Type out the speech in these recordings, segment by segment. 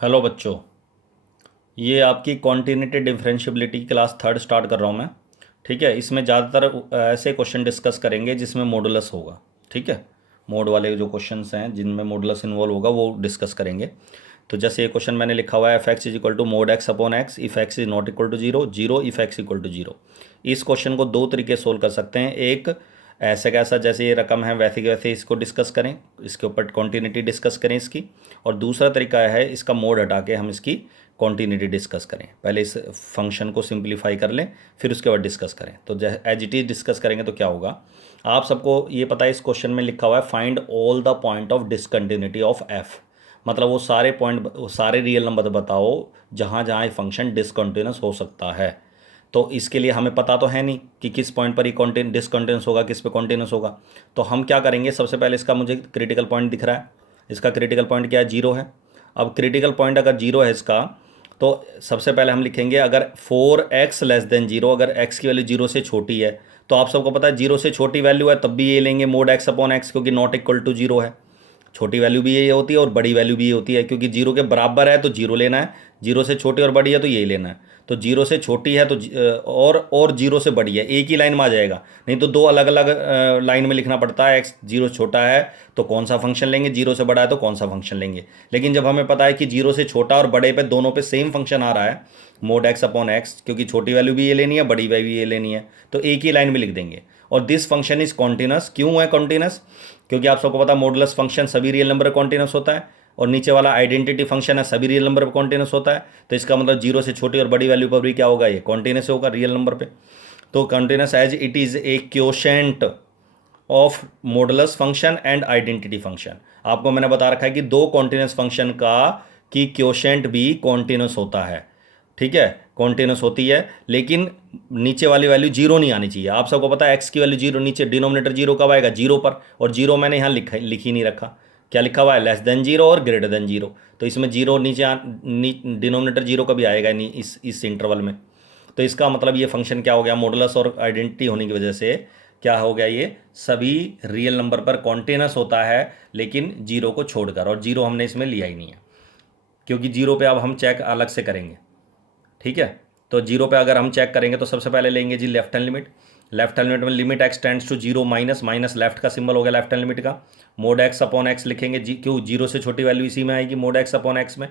Hello बच्चों। ये आपकी continuity differentiability class third start कर रहा हूँ मैं। ठीक है, इसमें ज़्यादातर ऐसे क्वेश्चन डिस्कस करेंगे जिसमें मॉडुलस होगा। ठीक है, मोड वाले जो क्वेश्चंस हैं जिनमें मॉडुलस इन्वॉल्व होगा वो डिस्कस करेंगे। तो जैसे ये क्वेश्चन मैंने लिखा हुआ है, f x is equal to mod x upon x if x is not equal to zero, zero if x equal to zero. इस क्वेश्चन को दो तरीके से सोल्व कर सकते हैं। एक ऐसे कैसा जैसे ये रकम है वैसे के वैसे इसको डिस्कस करें, इसके ऊपर कॉन्टिन्यूटी डिस्कस करें इसकी। और दूसरा तरीका है इसका मोड हटा के हम इसकी कॉन्टिन्यूटी डिस्कस करें। पहले इस फंक्शन को सिंप्लीफाई कर लें, फिर उसके बाद डिस्कस करें। तो एज इट इज डिस्कस करेंगे तो क्या होगा। आप सबको ये पता है इस क्वेश्चन में लिखा हुआ है find all the point of discontinuity of F. मतलब वो सारे पॉइंट, वो सारे रियल नंबर बताओ जहाँ जहाँ ये फंक्शन डिसकंटिन्यूस हो सकता है। तो इसके लिए हमें पता तो है नहीं कि किस पॉइंट पर ये डिसकंटिन्यूस होगा, किस पे कॉन्टिन्यूस होगा। तो हम क्या करेंगे, सबसे पहले इसका मुझे क्रिटिकल पॉइंट दिख रहा है। इसका क्रिटिकल पॉइंट क्या है, जीरो है। अब क्रिटिकल पॉइंट अगर जीरो है इसका, तो सबसे पहले हम लिखेंगे अगर 4x लेस देन जीरो, अगर x की वैल्यू जीरो से छोटी है, तो आप सबको पता है जीरो से छोटी वैल्यू है तब भी ये लेंगे मोड एक्स अपॉन एक्स, क्योंकि नॉट इक्वल टू जीरो है। छोटी वैल्यू भी यही होती है और बड़ी वैल्यू भी ये होती है, क्योंकि जीरो के बराबर है तो जीरो लेना है, जीरो से छोटी और बड़ी है तो यही लेना है। तो जीरो से छोटी है तो और जीरो से बड़ी है, एक ही लाइन में आ जाएगा। नहीं तो दो अलग अलग लाइन में लिखना पड़ता है। एक्स जीरो छोटा है तो कौन सा फंक्शन लेंगे, जीरो से बड़ा है तो कौन सा फंक्शन लेंगे। लेकिन जब हमें पता है कि जीरो से छोटा और बड़े पे दोनों पे सेम फंक्शन आ रहा है, मोड एक्स अपॉन एक्स, क्योंकि छोटी वैल्यू भी ये लेनी है बड़ी वैल्यू भी ये लेनी है, तो एक ही लाइन में लिख देंगे। और दिस फंक्शन इज कॉन्टिन्यूस। क्यों है कॉन्टिन्यूस, क्योंकि आप सबको पता मॉडुलस फंक्शन सभी रियल नंबर पर कॉन्टिन्यूस होता है, और नीचे वाला आइडेंटिटी फंक्शन है सभी रियल नंबर पर कॉन्टिन्यूस होता है। तो इसका मतलब जीरो से छोटी और बड़ी वैल्यू पर भी क्या होगा, ये कॉन्टिन्यूस होगा रियल नंबर पे। तो continuous as it is a quotient of modulus function and identity function. आपको मैंने बता रखा है कि दो कॉन्टिन्यूस फंक्शन का की क्वोशेंट भी कॉन्टिन्यूस होता है। ठीक है, कॉन्टिन्यूस होती है, लेकिन नीचे वाली वैल्यू जीरो नहीं आनी चाहिए। आप सबको पता है एक्स की वैल्यू जीरो, नीचे डिनोमिनेटर जीरो कब आएगा, जीरो पर। और जीरो मैंने यहाँ लिख ही नहीं रखा। क्या लिखा हुआ है, लेस देन जीरो और ग्रेटर देन जीरो। तो इसमें जीरो नीचे डिनोमिनेटर जीरो कभी आएगा नहीं इस इंटरवल में। तो इसका मतलब ये फंक्शन क्या हो गया, मॉडुलस और आइडेंटिटी होने की वजह से क्या हो गया, ये सभी रियल नंबर पर कॉन्टिन्यूस होता है, लेकिन जीरो को छोड़कर। और जीरो हमने इसमें लिया ही नहीं है, क्योंकि जीरो पे अब हम चेक अलग से करेंगे। ठीक है, तो जीरो पे अगर हम चेक करेंगे तो सबसे पहले लेंगे जी left hand limit. Left hand limit में limit x tends to zero, minus minus left का सिंबल हो गया लेफ्ट हैंड लिमिट का। मोड एक्स अपॉन एक्स लिखेंगे जी, क्यों, जीरो से छोटी वैल्यू इसी में आएगी मोड एक्स अपॉन एक्स में।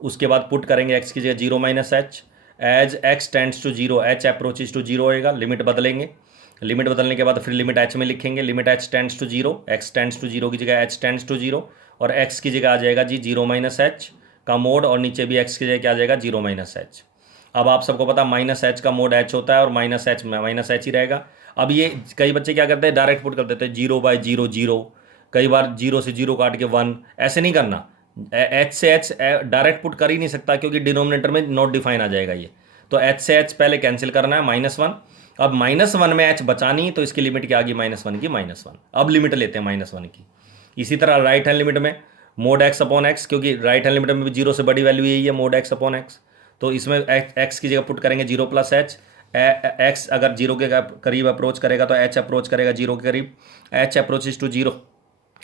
उसके बाद पुट करेंगे एक्स की जगह zero minus h. As x tends to zero, h approaches to zero होएगा, लिमिट बदलेंगे। लिमिट बदलने के बाद फिर लिमिट एच में लिखेंगे, limit h tends to zero, x tends to zero की जगह एच टेंड्स टू जीरो, और एक्स की जगह आ जाएगा जी जीरो माइनस एच का मोड, और नीचे भी एक्स की जगह क्या आ जाएगा, जीरो माइनस एच। अब आप सबको पता माइनस एच का मोड एच होता है और माइनस एच में माइनस एच ही रहेगा। अब ये कई बच्चे क्या करते हैं, डायरेक्ट पुट कर देते हैं जीरो बाय जीरो जीरो, कई बार जीरो से जीरो काट के वन। ऐसे नहीं करना, एच से एच डायरेक्ट पुट कर ही नहीं सकता, क्योंकि डिनोमिनेटर में नॉट डिफाइन आ जाएगा ये। तो एच से एच पहले कैंसिल करना है, माइनस वन। अब माइनस वन में एच बचानी, तो इसकी लिमिट क्या आ गई, माइनस वन की माइनस वन। अब लिमिट लेते हैं माइनस वन की। इसी तरह राइट हैंड लिमिट में मोड एक्स अपॉन एक्स, क्योंकि राइट हैंड लिमिट में भी जीरो से बड़ी वैल्यू यही है मोड एक्स अपॉन एक्स। तो इसमें एक्स की जगह पुट करेंगे जीरो प्लस एच। एक्स अगर जीरो के करीब अप्रोच करेगा तो एच अप्रोच करेगा जीरो के करीब, h approaches to zero.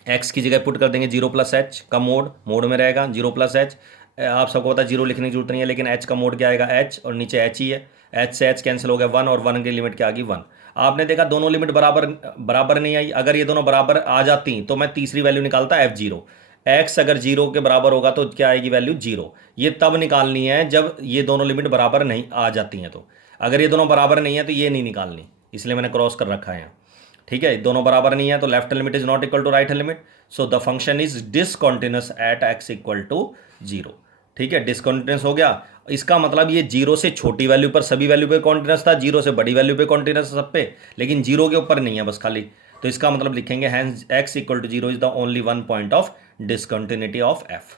X की जगह पुट कर देंगे जीरो प्लस एच का मोड में रहेगा जीरो प्लस एच। आप सबको पता है जीरो लिखने की जरूरत नहीं है, लेकिन एच का मोड क्या आएगा, एच, और नीचे एच ही है। एच से एच कैंसिल हो गया वन, और वन की लिमिट क्या आ गई, वन। आपने देखा दोनों लिमिट बराबर बराबर नहीं आई। अगर ये दोनों बराबर आ जाती तो मैं तीसरी वैल्यू निकालता एफ जीरो। एक्स अगर जीरो के बराबर होगा तो क्या आएगी वैल्यू, जीरो। ये तब निकालनी है जब ये दोनों लिमिट बराबर नहीं आ जाती हैं। तो अगर ये दोनों बराबर नहीं है तो ये नहीं निकालनी, इसलिए मैंने क्रॉस कर रखा है यहाँ। ठीक है, दोनों बराबर नहीं है तो left limit is not equal to right limit, so the function is discontinuous at x equal to zero. ठीक है, डिसकंटिन्यूअस हो गया। इसका मतलब ये जीरो से छोटी वैल्यू पर सभी वैल्यू पे कॉन्टिन्यूअस था, जीरो से बड़ी वैल्यू पे कॉन्टिन्यूअस सब पे, लेकिन जीरो के ऊपर नहीं है बस खाली। तो इसका मतलब लिखेंगे hence x equal to zero is the only one point of discontinuity of f.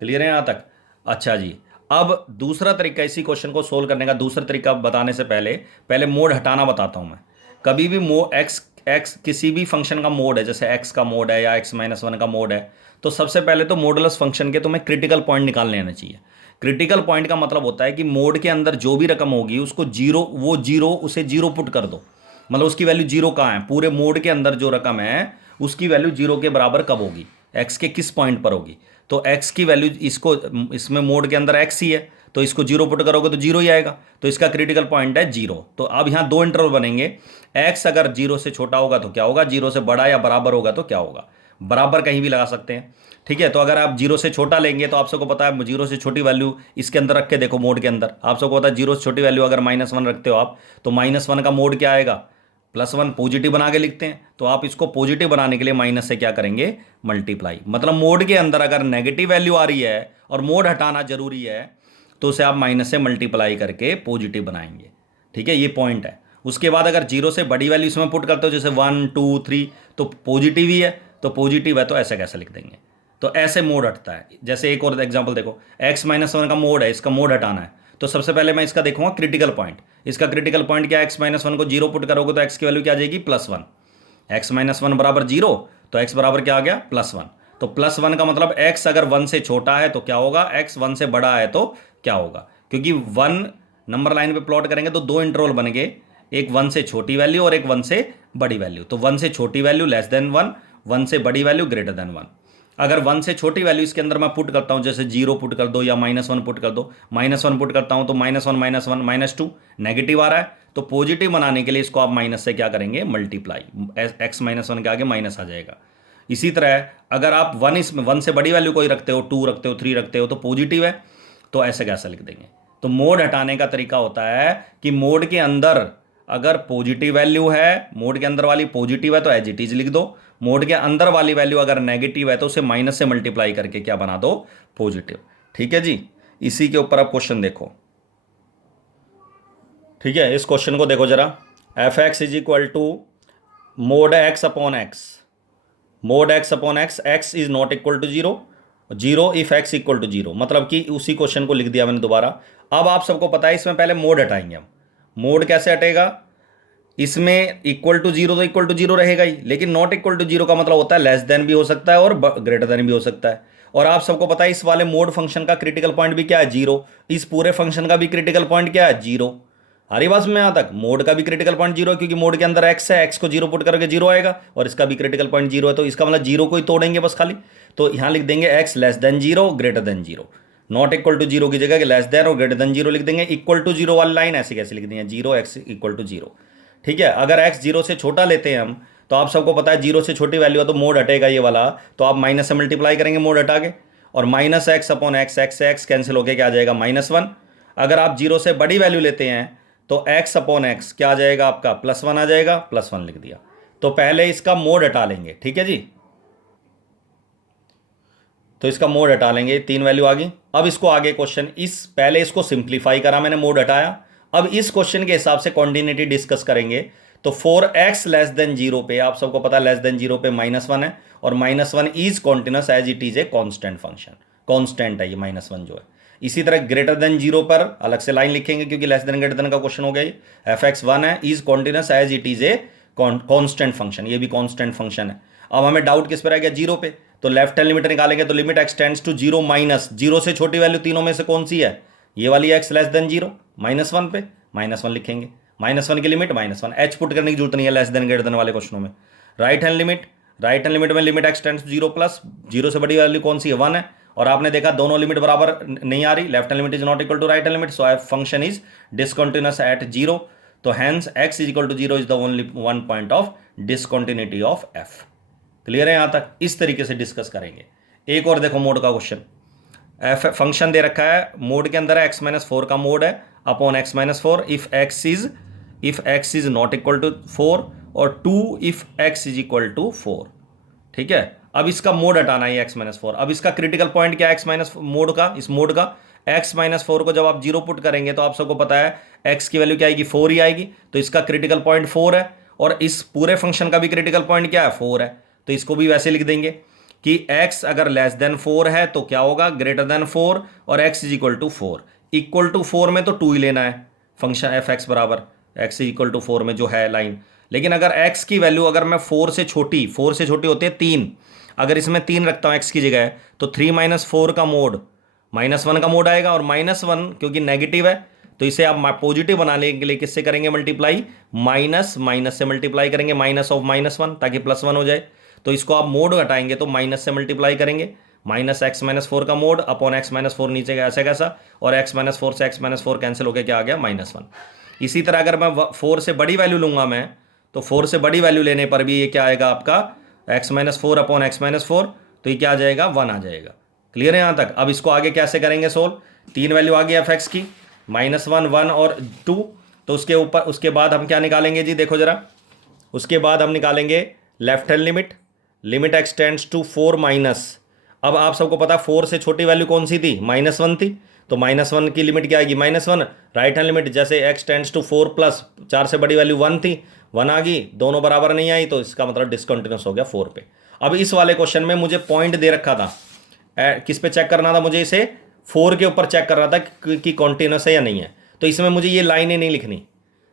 Clear है यहाँ तक। अच्छा जी, अब दूसरा तरीका इसी क्वेश्चन को सोल्व करने का, दूसरा तरीका बताने से पहले पहले मोड हटाना बताता हूं मैं। कभी भी एक्स एक्स किसी भी फंक्शन का मोड है, जैसे एक्स का मोड है या एक्स माइनस वन का मोड है, तो सबसे पहले तो मॉडुलस फंक्शन के तुम्हें क्रिटिकल पॉइंट निकाल लेना चाहिए। क्रिटिकल पॉइंट का मतलब होता है कि मोड के अंदर जो भी रकम होगी उसको जीरो, वो जीरो उसे जीरो पुट कर दो। मतलब उसकी वैल्यू जीरो कहाँ है, पूरे मोड के अंदर जो रकम है उसकी वैल्यू जीरो के बराबर कब होगी, एक्स के किस पॉइंट पर होगी। तो x की वैल्यू इसको, इसमें मोड के अंदर x ही है, तो इसको जीरो पुट करोगे तो जीरो ही आएगा, तो इसका क्रिटिकल पॉइंट है जीरो। तो अब यहाँ दो इंटरवल बनेंगे, x अगर जीरो से छोटा होगा तो क्या होगा, जीरो से बड़ा या बराबर होगा तो क्या होगा, बराबर कहीं भी लगा सकते हैं। ठीक है, तो अगर आप जीरो से छोटा लेंगे तो आप सबको पता है जीरो से छोटी वैल्यू इसके अंदर रख के देखो, मोड के अंदर आप सबको पता है जीरो से छोटी वैल्यू अगर -1 रखते हो आप, तो -1 का मोड क्या आएगा, +1, पॉजिटिव बना के लिखते हैं। तो आप इसको पॉजिटिव बनाने के लिए माइनस से क्या करेंगे, मल्टीप्लाई। मतलब मोड के अंदर अगर नेगेटिव वैल्यू आ रही है और मोड हटाना जरूरी है तो उसे आप माइनस से मल्टीप्लाई करके पॉजिटिव बनाएंगे। ठीक है, ये पॉइंट है। उसके बाद अगर जीरो से बड़ी वैल्यू इसमें पुट करते हो, जैसे 1 2 3, तो पॉजिटिव ही है, तो पॉजिटिव है तो ऐसे कैसे लिख देंगे, तो ऐसे मोड हटता है। जैसे एक और एग्जांपल देखो, x-1 का मोड है, इसका मोड हटाना है, तो सबसे पहले मैं इसका देखूंगा क्रिटिकल पॉइंट। इसका क्रिटिकल पॉइंट क्या है, x-1 को जीरो पुट करोगे तो x की वैल्यू क्या आ जाएगी, +1। x-1 बराबर जीरो, तो x बराबर क्या आ गया, +1। तो +1 का मतलब x अगर 1 से छोटा है तो क्या होगा, x 1 से बड़ा है तो क्या होगा, क्योंकि 1 नंबर लाइन पे प्लॉट करेंगे तो दो इंटरवल बन गए, एक 1 से छोटी वैल्यू और एक 1 से बड़ी वैल्यू। तो 1 से छोटी वैल्यू लेस देन 1, 1 से बड़ी वैल्यू ग्रेटर देन 1। अगर 1 से छोटी वैल्यू इसके अंदर मैं पुट करता हूं, जैसे जीरो पुट कर दो या -1 पुट कर दो, -1 पुट करता हूं तो -1 -1 -2 नेगेटिव आ रहा है, तो पॉजिटिव बनाने के लिए इसको आप माइनस से क्या करेंगे, मल्टीप्लाई, x-1 के आगे माइनस आ जाएगा। इसी तरह अगर आप 1 इसमें 1 से बड़ी वैल्यू कोई रखते हो, 2 रखते हो, 3 रखते हो, तो पॉजिटिव है, तो ऐसे कैसे लिख देंगे। तो मोड हटाने का तरीका होता है कि मोड के अंदर अगर पॉजिटिव वैल्यू है, मोड के अंदर वाली पॉजिटिव है तो एज इट इज लिख दो, मोड के अंदर वाली वैल्यू अगर नेगेटिव है तो उसे माइनस से मल्टीप्लाई करके क्या बना दो, पॉजिटिव। ठीक है जी, इसी के ऊपर आप क्वेश्चन देखो। ठीक है, इस क्वेश्चन को देखो जरा, f(x) is equal to mod x upon x, mod x upon x, x is not equal to zero, zero if x equal to zero, मतलब कि उसी क्वेश्चन को लिख दिया मैंने दोबारा। अब आप सबको पता है इसमें पहले मोड हटाएंगे हम, मोड कैसे हटेगा, इसमें इक्वल टू जीरो तो इक्वल टू जीरो रहेगा ही, लेकिन नॉट इक्वल टू जीरो का मतलब होता है लेस देन भी हो सकता है और ग्रेटर देन भी हो सकता है। और आप सबको पता है इस वाले मोड फंक्शन का क्रिटिकल पॉइंट भी क्या है, जीरो। इस पूरे फंक्शन का भी क्रिटिकल पॉइंट क्या है, जीरो। हरी बात में यहाँ तक, मोड का भी क्रिटिकल पॉइंट जीरो है, क्योंकि मोड के अंदर x है, x को जीरो पुट करके जीरो आएगा, और इसका भी क्रिटिकल पॉइंट जीरो है, तो इसका मतलब जीरो को ही तोड़ेंगे बस खाली। तो यहाँ लिख देंगे x less than zero greater than zero, not equal to zero की जगह लेस देन और ग्रेटर देन जीरो लिख देंगे। इक्वल टू जीरो वाली लाइन ऐसे कैसे लिख देंगे, zero x equal to zero. ठीक है, अगर x जीरो से छोटा लेते हैं हम, तो आप सबको पता है जीरो से छोटी वैल्यू है तो मोड हटेगा ये वाला, तो आप माइनस से मल्टीप्लाई करेंगे मोड हटा के, और minus x upon x, x से एक्स कैंसिल होकर क्या आ जाएगा, -1। अगर आप जीरो से बड़ी वैल्यू लेते हैं तो x अपॉन एक्स क्या आ जाएगा आपका, +1 आ जाएगा, +1 लिख दिया। तो पहले इसका मोड हटा लेंगे, ठीक है जी, तो इसका मोड हटा लेंगे, 3 वैल्यू आ गई। अब इसको आगे क्वेश्चन, इस पहले इसको सिंप्लीफाई करा मैंने, मोड हटाया। अब इस क्वेश्चन के हिसाब से कॉन्टिन्यूटी डिस्कस करेंगे। तो 4x लेस देन जीरो पे, आप सबको पता है लेस देन जीरो पे -1 है, और -1 is continuous as it is a constant function, constant है ये -1 जो है। इसी तरह ग्रेटर देन जीरो पर अलग से लाइन लिखेंगे, क्योंकि लेस देन ग्रेटर देन का क्वेश्चन हो गया। f(x)(1) है, is continuous as it is a constant function, ये भी कॉन्स्टेंट फंक्शन है। अब हमें डाउट किस पर आ गया, जीरो पे, तो लेफ्ट हैंड लिमिट निकालेंगे, तो limit x tends to zero minus zero से छोटी वैल्यू तीनों में से कौन सी है, ये वाली x लेस देन जीरो, -1 पे -1 लिखेंगे, -1 की लिमिट -1, h पुट करने की जरूरत नहीं है लेस देन ग्रेटर देन वाले क्वेश्चनों में। Right hand limit, right hand limit में limit x tends to zero plus zero से बड़ी वैल्यू कौन सी है, 1 है, और आपने देखा दोनों लिमिट बराबर नहीं आ रही, left hand limit is not equal to right hand limit, so function is discontinuous at zero, तो hence x is equal to zero is the only one point of discontinuity of f। Clear है यहां तक, इस तरीके से discuss करेंगे। एक और देखो मोड का क्वेश्चन, एफ फंक्शन दे रखा है, मोड के अंदर है x-4 का मोड है upon x-4 if x is not equal to 4 और 2 if x is equal to 4। ठीक है, अब इसका मोड हटाना है x-4। अब इसका क्रिटिकल पॉइंट क्या है x- मोड का, इस मोड का x-4 को जब आप जीरो पुट करेंगे तो आप सबको पता है x की वैल्यू क्या आएगी, 4 ही आएगी, तो इसका क्रिटिकल पॉइंट 4 है, और इस पूरे फंक्शन का भी क्रिटिकल पॉइंट क्या है, 4 है, तो इसको भी वैसे लिख देंगे कि x अगर लेस देन 4 है तो क्या होगा, ग्रेटर देन 4, और x is equal to 4। Equal to 4 में तो 2 ही लेना है, फंक्शन f(x) बराबर x इक्वल टू 4 में जो है लाइन। लेकिन अगर x की वैल्यू अगर मैं 4 से छोटी होती है 3, अगर इसमें 3 रखता हूं x की जगह, तो 3 - 4 का मोड -1 का मोड आएगा, और -1 क्योंकि नेगेटिव है तो इसे आप पॉजिटिव बनाने के लिए किससे करेंगे मल्टीप्लाई, माइनस से मल्टीप्लाई करेंगे, माइनस ऑफ -1 ताकि +1 हो जाए। तो इसको आप मोड हटाएंगे तो माइनस से मल्टीप्लाई करेंगे, माइनस एक्स माइनस फोर का mode upon x minus four नीचे गया ऐसा कैसा, और एक्स माइनस फोर से एक्स माइनस फोर कैंसिल होकर क्या आ गया माइनस वन। इसी तरह अगर मैं फोर से बड़ी वैल्यू लूंगा मैं, तो फोर से बड़ी वैल्यू लेने पर भी ये क्या आएगा आपका x minus four upon x minus four, तो ये क्या आ जाएगा वन आ जाएगा। क्लियर है यहाँ तक। अब इसको आगे कैसे करेंगे सोल्व, तीन वैल्यू आ गई एफ एक्स की, माइनस वन, वन और टू। तो उसके ऊपर उसके बाद हम क्या निकालेंगे जी, देखो जरा, उसके बाद हम निकालेंगे left hand limit, limit x tends to four minus. अब आप सबको पता फोर से छोटी वैल्यू कौन सी थी, माइनस वन थी, तो माइनस वन की लिमिट क्या आएगी minus one. Right hand limit जैसे x tends to four plus, चार से बड़ी वैल्यू वन थी, वन आ गई, दोनों बराबर नहीं आई, तो इसका मतलब डिसकंटिन्यूस हो गया फोर पे। अब इस वाले क्वेश्चन में मुझे पॉइंट दे रखा था, किस पे चेक करना था मुझे, इसे फोर के ऊपर चेक करना था कि कॉन्टिन्यूस है या नहीं है। तो इसमें मुझे ये लाइनें नहीं लिखनी,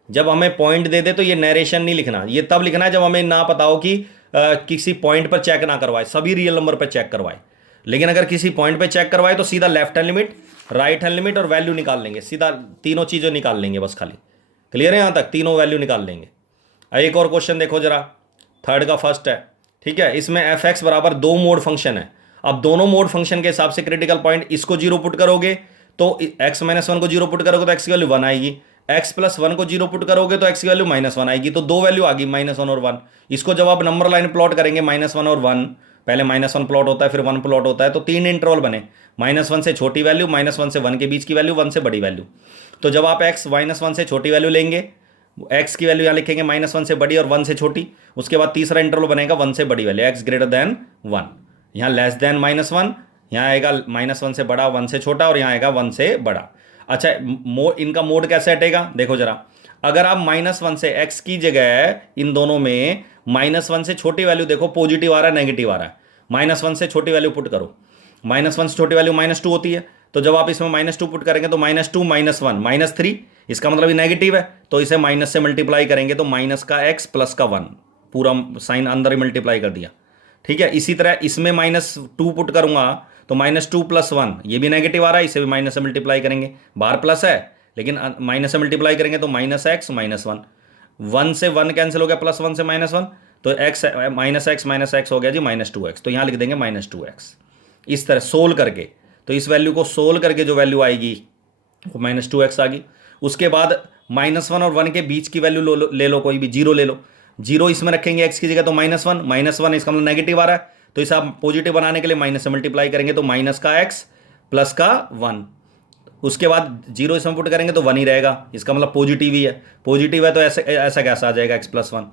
जब हमें पॉइंट दे दे तो ये नरेशन नहीं लिखना, ये तब लिखना है जब हमें ना पता हो कि किसी पॉइंट पर चेक ना करवाए, सभी रियल नंबर पर चेक करवाए। लेकिन अगर किसी पॉइंट पे चेक करवाए तो सीधा left hand limit, right hand limit और वैल्यू निकाल लेंगे, सीधा तीनों चीज़ें निकाल लेंगे बस खाली। क्लियर है यहाँ तक, तीनों वैल्यू निकाल लेंगे। एक और क्वेश्चन देखो जरा, थर्ड का फर्स्ट है, ठीक है। इसमें एफ एक्स बराबर दो मोड फंक्शन है। अब दोनों मोड फंक्शन के हिसाब से क्रिटिकल पॉइंट, इसको जीरो पुट करोगे तो एक्स माइनस वन को जीरो पुट करोगे तो एक्स की वैल्यू वन आएगी, एक्स प्लस वन को जीरो पुट करोगे तो एक्स की वैल्यू माइनस वन आएगी, तो दो वैल्यू आ गई माइनस वन और वन। इसको जब आप नंबर लाइन प्लॉट करेंगे माइनस वन और वन, पहले माइनस वन प्लॉट होता है फिर वन प्लॉट होता है, तो तीन इंटरवल बने, माइनस वन से छोटी वैल्यू, माइनस वन से वन के बीच की वैल्यू, वन से बड़ी वैल्यू। तो जब आप एक्स माइनस वन से छोटी वैल्यू लेंगे, एक्स की वैल्यू यहाँ लिखेंगे माइनस वन से बड़ी और वन से छोटी, उसके बाद तीसरा इंटरवल बनेगा वन से बड़ी value, x greater than one, यहाँ लेस देन माइनस वन, यहाँ आएगा माइनस वन से बड़ा वन से छोटा, और यहाँ आएगा वन से बड़ा। अच्छा इनका मोड कैसे हटेगा, देखो जरा, अगर आप माइनस वन से एक्स की जगह इन दोनों में माइनस वन से छोटी वैल्यू देखो पॉजिटिव आ रहा है नेगेटिव आ रहा है, माइनस वन से छोटी वैल्यू पुट करो, माइनस वन से छोटी वैल्यू माइनस टू होती है, तो जब आप इसमें माइनस टू पुट करेंगे तो minus two minus one minus three, इसका मतलब ये नेगेटिव है, तो इसे माइनस से मल्टीप्लाई करेंगे तो माइनस का एक्स प्लस का वन, पूरा साइन अंदर ही मल्टीप्लाई कर दिया, ठीक है। इसी तरह इसमें माइनस टू पुट करूंगा तो माइनस टू प्लस वन, ये भी नेगेटिव आ रहा है, इसे भी माइनस से मल्टीप्लाई करेंगे, बाहर प्लस है लेकिन माइनस से मल्टीप्लाई करेंगे तो minus x minus one, one से वन कैंसिल हो गया, प्लस वन से माइनस वन, तो एक्स माइनस एक्स हो गया जी माइनस टू एक्स, तो यहाँ लिख देंगे माइनस टू एक्स। इस तरह सोल्व करके, तो इस वैल्यू को सोल्व करके जो वैल्यू आएगी वो माइनस टू एक्स आ गई। उसके बाद माइनस वन और वन के बीच की वैल्यू ले लो, कोई भी जीरो ले लो, जीरो इसमें रखेंगे एक्स की जगह तो माइनस वन इसका मतलब नेगेटिव आ रहा है, तो इसे आप पॉजिटिव बनाने के लिए माइनस से मल्टीप्लाई करेंगे तो माइनस का एक्स प्लस का वन, उसके बाद जीरो इसमें पुट करेंगे तो वन ही रहेगा, इसका मतलब पॉजिटिव है तो ऐसे ऐसा कैसा आ जाएगा एक्स प्लस वन,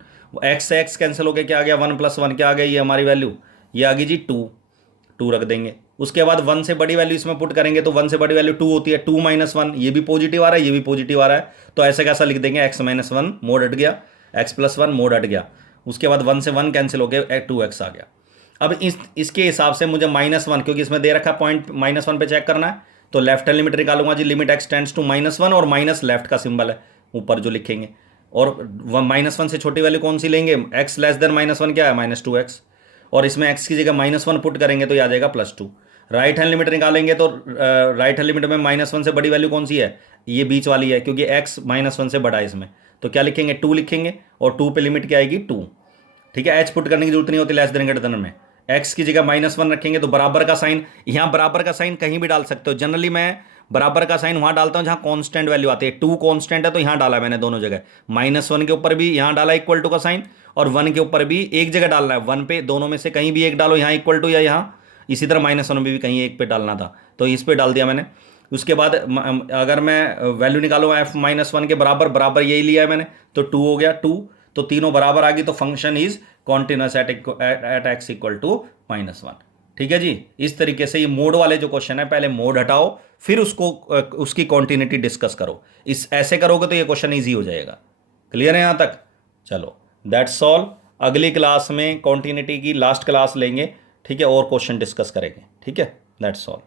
एक्स से एक्स कैंसिल होकर क्या आ गया वन प्लस वन, क्या आ गया ये हमारी वैल्यू, ये आ गई जी टू रख देंगे। उसके बाद वन से बड़ी वैल्यू इसमें पुट करेंगे तो वन से बड़ी वैल्यू टू होती है, टू माइनस वन, ये भी पॉजिटिव आ रहा है ये भी पॉजिटिव आ रहा है, तो ऐसे कैसा लिख देंगे एक्स माइनस वन मोड हट गया, एक्स प्लस वन मोड हट गया, उसके बाद वन से वन कैंसिल हो गया, टू एक्स आ गया। अब इसके हिसाब से मुझे माइनस वन, क्योंकि इसमें दे रखा पॉइंट माइनस वन पे चेक करना है, तो लेफ्ट हैंड लिमिट निकालूंगा जी, limit x tends to minus one, और माइनस लेफ्ट का सिंबल है ऊपर जो लिखेंगे, और माइनस वन से छोटी वैल्यू कौन सी लेंगे, x less than minus one क्या है माइनस टू एक्स, और इसमें एक्स की जगह माइनस वन पुट करेंगे तो ये आ जाएगा plus two. Right hand limit निकालेंगे तो राइट हैंड लिमिट में माइनस वन से बड़ी वैल्यू कौन सी है, ये बीच वाली है, क्योंकि एक्स माइनस वन से बड़ा है इसमें, तो क्या लिखेंगे टू लिखेंगे, और टू पे लिमिट क्या आएगी टू, ठीक है। एच पुट करने की जरूरत नहीं होती लेस देन ग्रेटर देन में, एक्स की जगह माइनस वन रखेंगे तो बराबर का साइन, यहाँ बराबर का साइन कहीं भी डाल सकते हो, जनरली मैं बराबर का साइन वहां डालता हूं जहां कांस्टेंट वैल्यू आती है, टू कांस्टेंट है तो यहां डाला मैंने दोनों जगह, माइनस वन के ऊपर भी यहां डाला इक्वल टू का साइन, और वन के ऊपर भी एक जगह डालना है, वन पे दोनों में से कहीं भी एक डालो, यहाँ इक्वल टू या यहाँ, इसी तरह माइनस वन में भी कहीं एक पे डालना था, तो इस पे डाल दिया मैंने। उसके बाद अगर मैं वैल्यू निकालूंगा एफ माइनस वन के बराबर यही लिया है मैंने, तो टू हो गया टू, तो तीनों बराबर आ गई, तो function is continuous at x equal to minus one, ठीक है जी। इस तरीके से ये मोड वाले जो क्वेश्चन है, पहले मोड हटाओ फिर उसको उसकी कॉन्टिन्यूटी डिस्कस करो, इस ऐसे करोगे तो ये क्वेश्चन इजी हो जाएगा। क्लियर है यहाँ तक, चलो दैट्स ऑल। अगली क्लास में कॉन्टिन्यूटी की लास्ट क्लास लेंगे, ठीक है, और क्वेश्चन डिस्कस करेंगे, ठीक है, दैट्स ऑल।